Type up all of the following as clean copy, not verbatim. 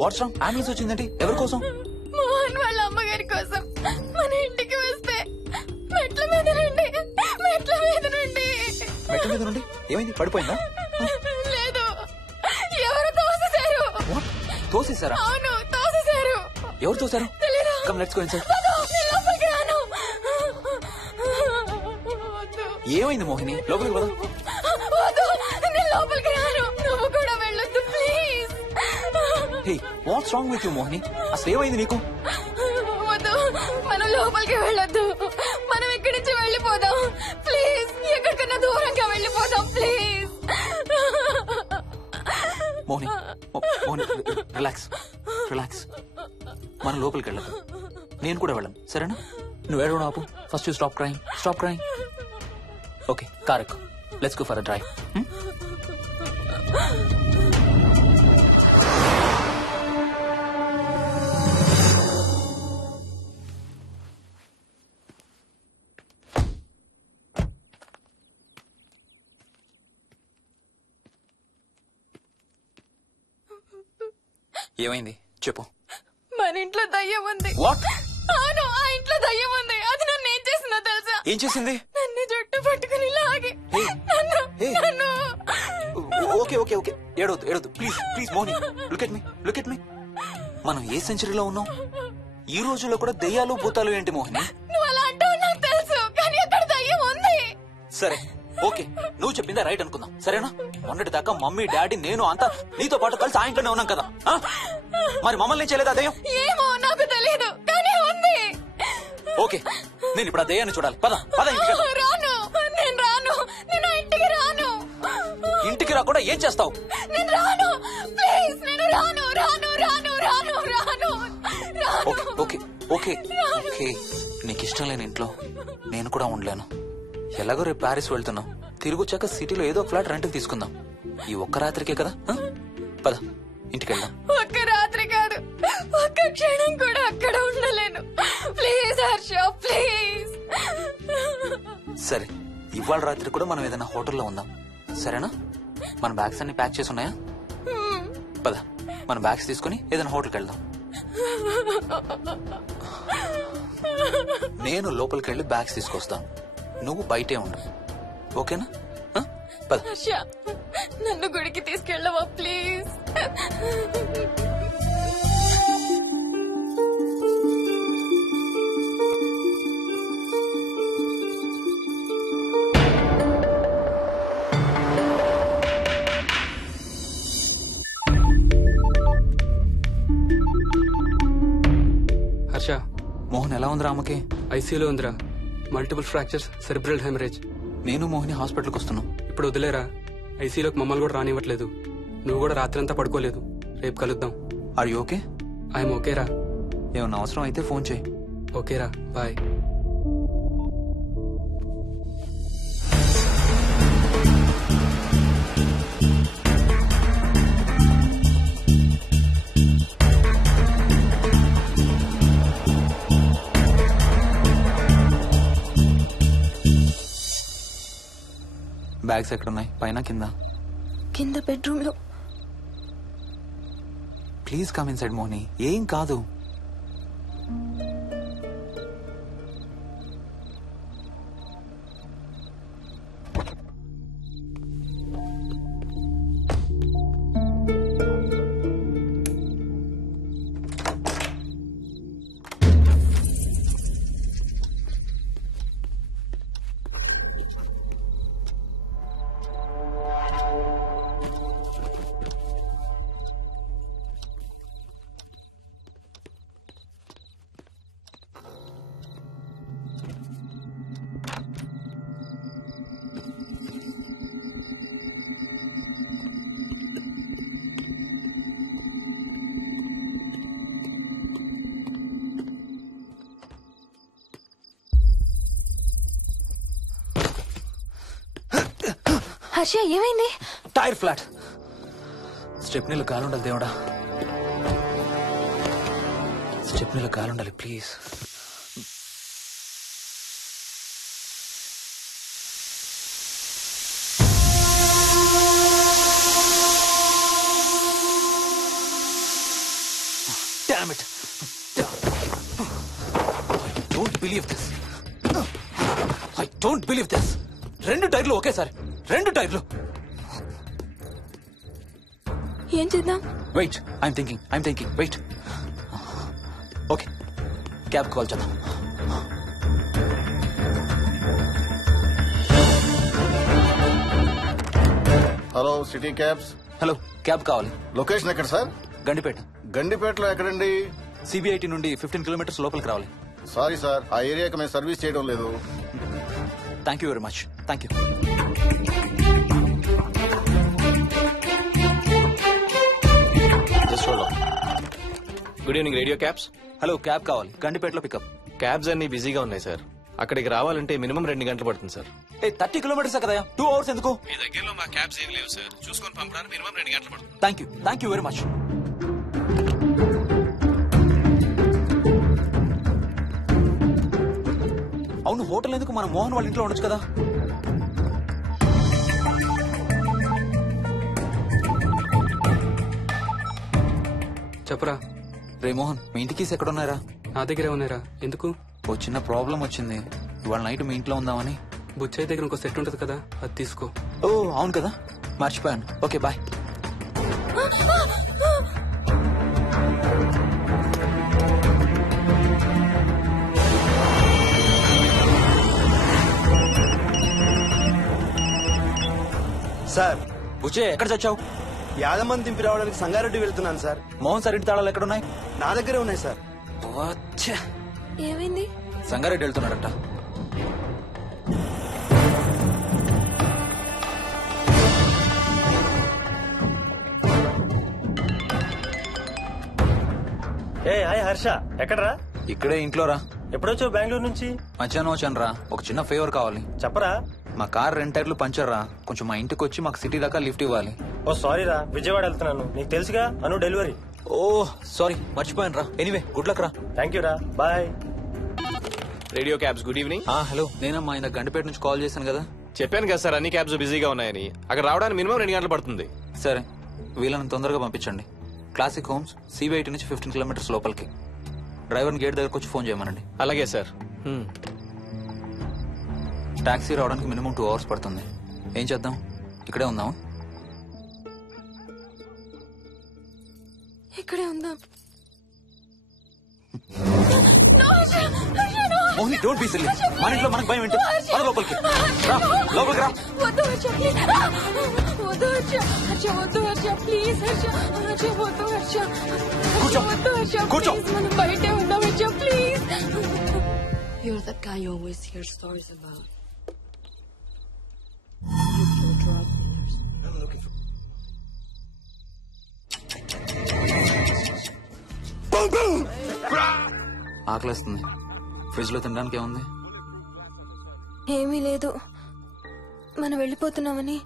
What's wrong? Ambulance వచ్చిందండి. ఎవరి కోసం? మోహన్ వాళ్ళ అమ్మగారి కోసం. మన ఇంటికి వస్తే మెట్ల మీద నుండి ఏమైంది? పడిపోయిందా? లేదు, ఎవరు తోసేశారు. తోసేశారా? అవును, తోసేశారు. ఎవరు తోసారు? Come let's go inside. లోపలికి రాను. ఏమైంది మోహిని? లోపలికి పద. నేను లోపలికి రాను. నువ్వు కూడా వెళ్ళొద్దు please. Hey, what's wrong with you Mohini? అసలు ఏమైంది నీకు? వద్దు, మనం లోపలికి వెళ్ళొద్దు. మనం ఇక్కడి నుంచి వెళ్ళిపోదాం ప్లీజ్. ఎక్కడికన్నా దూరంగా వెళ్ళిపోదాం ప్లీజ్. Mohini, relax relax. మనం లోపలికి వెళ్ళదు. నేను కూడా వెళ్ళను, సరేనా? నువ్వు ఏడవడం ఆపు. First you stop crime. Okay, car ఎక్కు. Let's go for a drive. ఏమైంది చెప్పు. మన ఇంట్లో దయ్యం ఉంది. వాట్? అవును, ఆ ఇంట్లో దయ్యం ఉంది. అది నన్ను ఏం చేసిందో తెలుసా? ఏం చేసింది? నన్ను జుట్టు పట్టుకుని లాగి నన్ను. ఓకే ఓకే ఓకే, ఏడవద్దు please Mohini. Look at me. మనం ఏ సెంచరీలో ఉన్నాం? ఈ రోజుల్లో కూడా దెయ్యాలు భూతాలు ఏంటి మోహిని? నువ్వు అలా అంటావు నాకు తెలుసు, కానీ అక్కడ దయ్యం ఉంది. సరే ఓకే, నువ్వు చెప్పిందే రైట్ అనుకుందాం, సరేనా? మొన్నటి దాకా మమ్మీ డాడీ నేను అంతా నీతో పాటు కలిసి ఆ ఇంట్లోనే ఉన్నాం కదా. మరి మమ్మల్ని చేయలేదా దయ్యం? ఏమో నాకు తెలియదు, కానీ ఉంది. ఓకే, నేను ఇప్పుడు ఆ దయ్యాన్ని చూడాలి. పద ఇంటికి. రాను, నేను రాను. నేను ఇంటికి రాను. ఇంటికి రాకుండా ఏం చేస్తావు? నేను రాను ప్లీజ్. నేను రాను. ఓకే ఓకే ఓకే, నీకు ఇష్టం లేని ఇంట్లో నేను కూడా ఉండలేను. ఎలాగో రేపు ప్యారిస్ వెళ్తున్నాం. తిరిగి వచ్చాక సిటీలో ఏదో ఫ్లాట్ రెంట్కి తీసుకుందాం. ఈ ఒక్క రాత్రికే కదా. పద ఇంటికి వెళ్దాం. ఒక్క రాత్రి కాదు, ఒక్క క్షణం కూడా అక్కడ ఉండలేను. Please Harsha, please. సరే, ఇవాళ రాత్రి కూడా మనం ఏదైనా హోటల్లో ఉందాం, సరేనా? మన బ్యాగ్స్ అన్ని ప్యాక్ చేసి ఉన్నాయా? పద, మన బ్యాగ్స్ తీసుకుని ఏదైనా హోటల్కి వెళ్దాం. నేను లోపలికి వెళ్ళి బ్యాగ్స్ తీసుకొస్తాను, నువ్వు బయటే ఉండు, ఓకేనా? పద. హర్ష, నన్ను గుడికి తీసుకెళ్ళవా ప్లీజ్? హర్ష, మోహన్ ఎలా ఉందిరా? అమ్మకి ఐసీయూలో ఉందిరా. Multiple fractures, cerebral haemorrhage. నేను మోహిని హాస్పిటల్కి వస్తున్నాం. ఇప్పుడు వదిలేరా, ఐసీయూలోకి మమ్మల్ని కూడా రానివ్వట్లేదు. నువ్వు కూడా రాత్రి అంతా పడుకోలేదు. రేపు కలుద్దాం. Are you okay? ఐఎమ్ ఓకేరా. ఏమన్నా అవసరం అయితే ఫోన్ చేయి. ఓకేరా, బాయ్. బ్యాగ్స్ ఎక్కడున్నాయి? పైన కింద? కింద బెడ్రూమ్ లో. ప్లీజ్ కమ్ ఇన్సైడ్ మోహిని, ఏం కాదు. హర్ష, ఏమైంది? Tyre flat. స్టెప్నీలో గాలుండాలి దేవుడా, స్టెప్నీలో గాలుండాలి please. Damn it. I don't believe this. 2 టైర్లు ఒకేసారి 2 టైర్లు. ఏం చేద్దాం? Wait, I'm thinking. Wait. Okay, cab call చేద్దాం. Hello, city cabs. Hello, cab కావాలి. లొకేషన్ ఎక్కడ సార్? గండిపేట. గండిపేటలో ఎక్కడండి? సిబిఐటి నుండి 15 కిలోమీటర్స్ లోపలికి రావాలి. సారీ సార్, ఆ ఏరియాకి మేము సర్వీస్ చేయడం లేదు. Thank you very much. Thank you. Good evening radio cabs. Hello, cab కావాలి. గండిపేటలో పికప్. క్యాబ్స్ అన్ని బిజీగా ఉన్నాయి సార్. అక్కడికి రావాలంటే మినిమం 2 గంటలు పడుతుంది సార్. 30 కిలోమీటర్స్ కదా, 2 అవర్స్ ఎందుకు? మీ దగ్గరలో మా క్యాబ్స్ ఏం లేవు సార్. చూసుకొని పంపడానికి మినిమం 2 గంటలు పడుతుంది. Thank you very much. అవును, హోటల్ ఎందుకు? మన మోహన్ వాళ్ళ ఇంట్లో ఉండొచ్చు కదా. చెప్పరా. రే మోహన్, మీ ఇంటికి ఎక్కడ ఉన్నారా? నా దగ్గరే ఉన్నారా? ఎందుకు? ఓ చిన్న ప్రాబ్లం వచ్చింది. ఇవాళ నైట్ మీ ఇంట్లో ఉందామని. బుచ్చయ్య దగ్గర ఇంకో సెట్ ఉంటది కదా, అది తీసుకో. ఓ అవును కదా, మర్చిపోయాను. Okay bye. సార్, బుచ్చే ఎక్కడ చచ్చావు? యాదమ్మని దింపి రావడానికి సంగారెడ్డి వెళ్తున్నాను సార్. మోహన్ సార్ ఇంటి తాళాలు ఎక్కడున్నాయి? నా దగ్గరే ఉన్నాయి సార్. ఏమైంది? సంగారెడ్డి వెళ్తున్నాడట. హాయ్ హర్ష, ఎక్కడరా? ఇక్కడే ఇంట్లో రా. ఎప్పుడొచ్చావు బెంగళూరు నుంచి? మధ్యాహ్నం వచ్చాను రా. ఒక చిన్న ఫేవర్ కావాలి. చెప్పరా. మా కార్ 2 టైర్లు పంచర్ రా. కొంచెం మా ఇంటికి వచ్చి మాకు సిటీ దాకా లిఫ్ట్ ఇవ్వాలి. ఓ సారీ రా, విజయవాడ వెళ్తున్నాను. నీకు తెలుసుగా, అను డెలివరీ. ఓ సారీ, మర్చిపోయాను రా. ఎనీవే, గుడ్ లక్ రా. థ్యాంక్ యూ రా, bye. Radio cabs good evening. Hello, నేనమ్మా ఆయన గండిపేట నుంచి కాల్ చేశాను కదా. చెప్పాను కదా సార్, అన్ని క్యాబ్స్ బిజీగా ఉన్నాయని. అక్కడ రావడానికి మినిమం 2 గంటలు పడుతుంది. సరే, వీళ్ళని తొందరగా పంపించండి. క్లాసిక్ హోమ్స్ సిబిఐటి నుంచి 15 కిలోమీటర్స్ లోపలికి. డ్రైవర్ని గేట్ దగ్గరకు వచ్చి ఫోన్ చేయమనండి. అలాగే సార్. టాక్సీ రావడానికి మినిమం 2 అవర్స్ పడుతుంది. ఏం చేద్దాం? ఇక్కడే ఉందాం. ఇక్కడే ఉందాం. Only don't be silly. మన ఇంట్లో మనకు భయం ఏంటి? మన లోపలికి రా, లోపలికి రా. వద్దు హర్ష, ప్లీజ్. వద్దు హర్ష, హర్ష వద్దు హర్ష, ప్లీజ్ హర్ష. హర్ష వద్దు హర్ష. కూర్చో. వద్దు హర్ష, కూర్చో. ప్లీజ్. మనం బయటే ఉందాం Harsha, please. You're that guy you always hear stories about. You kill drug dealers. I'm looking for... ఆకలిస్తుంది. ఫ్రిడ్జ్ లో తినడానికి ఏముంది? ఏమీ లేదు. మనం వెళ్ళిపోతున్నామని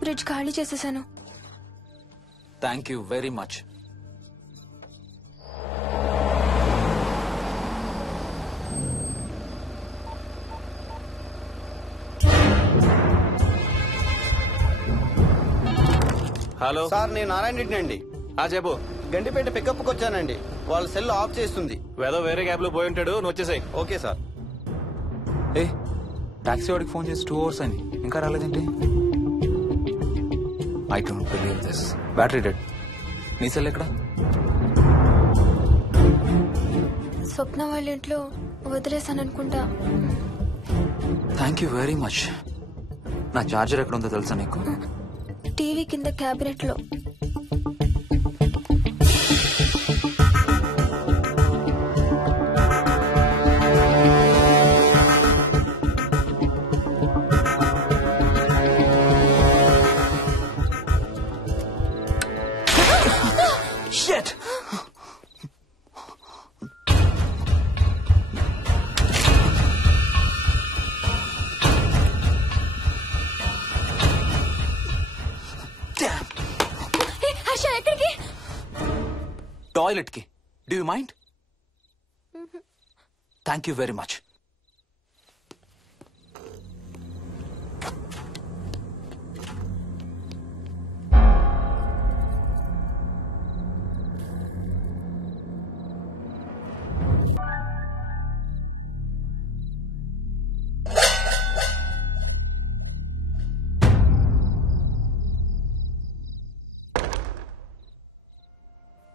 ఫ్రిడ్జ్ ఖాళీ చేసేసాను. Thank you very much. Hello sir, నేను నారాయణ రెడ్డి అండి. చెప్పు. గండిపేట పికప్కి వచ్చానండి. వాళ్ళ సెల్ ఆఫ్ చేస్తుంది. వేరే క్యాబ్ లో పోయి ఉంటాడు, నువ్వు వచ్చేసాయి. Okay sir. ఏ టాక్సీ వాడికి ఫోన్ చేసి 2 అవర్స్ అని ఇంకా రాలేదేంటి? I don't believe this. Battery dead. నీ సెల్ ఎక్కడ? స్వప్న వాళ్ళ ఇంట్లో వదిలేసాను అనుకుంటా. Thank you very much. నా చార్జర్ ఎక్కడ ఉందో తెలుసా నీకు? టీవీ కింద క్యాబినెట్ లో. Shit! Damn! హర్ష ఎక్కడికి? టాయిలెట్ కి. Do you mind? Thank you very much.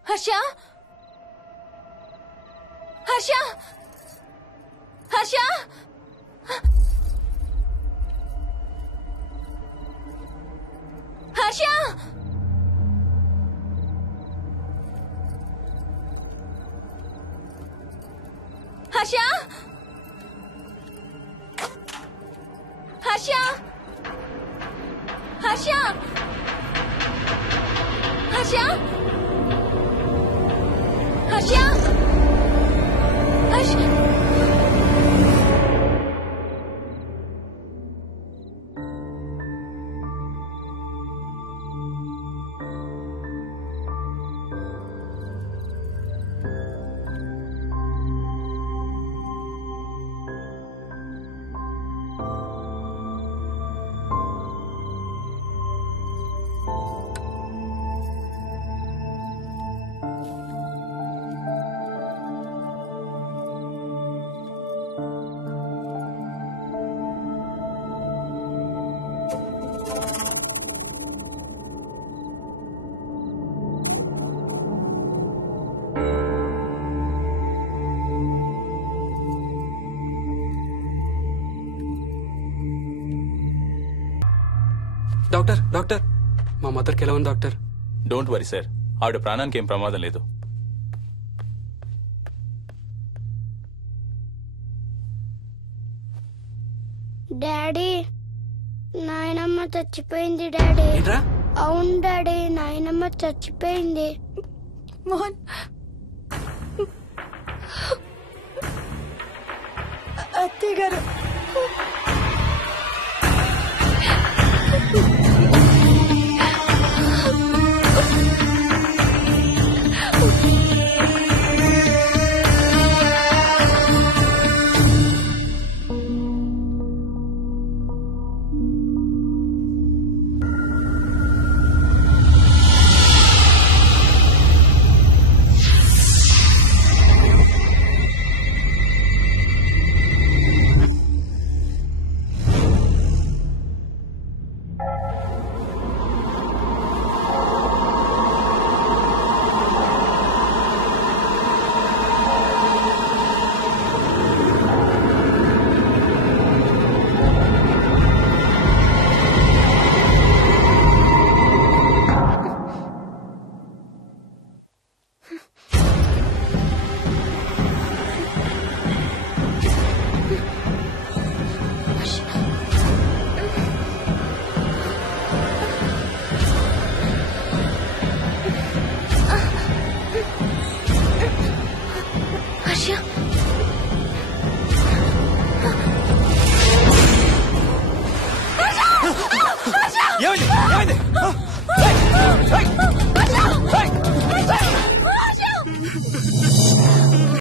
Harsha Harsha Harsha Harsha Harsha Harsha Harsha Harsha Harsha Harsha doctor doctor మా మదర్కి ఎలా ఉంది డాక్టర్? డోంట్ వరీ సార్, ఆవిడ ప్రాణానికి ఏం ప్రమాదం లేదు. డాడీ, నాయనమ్మ చచ్చిపోయింది డాడీ. ఏంట్రా? అవును డాడీ, నాయనమ్మ చచ్చిపోయింది. మోహన్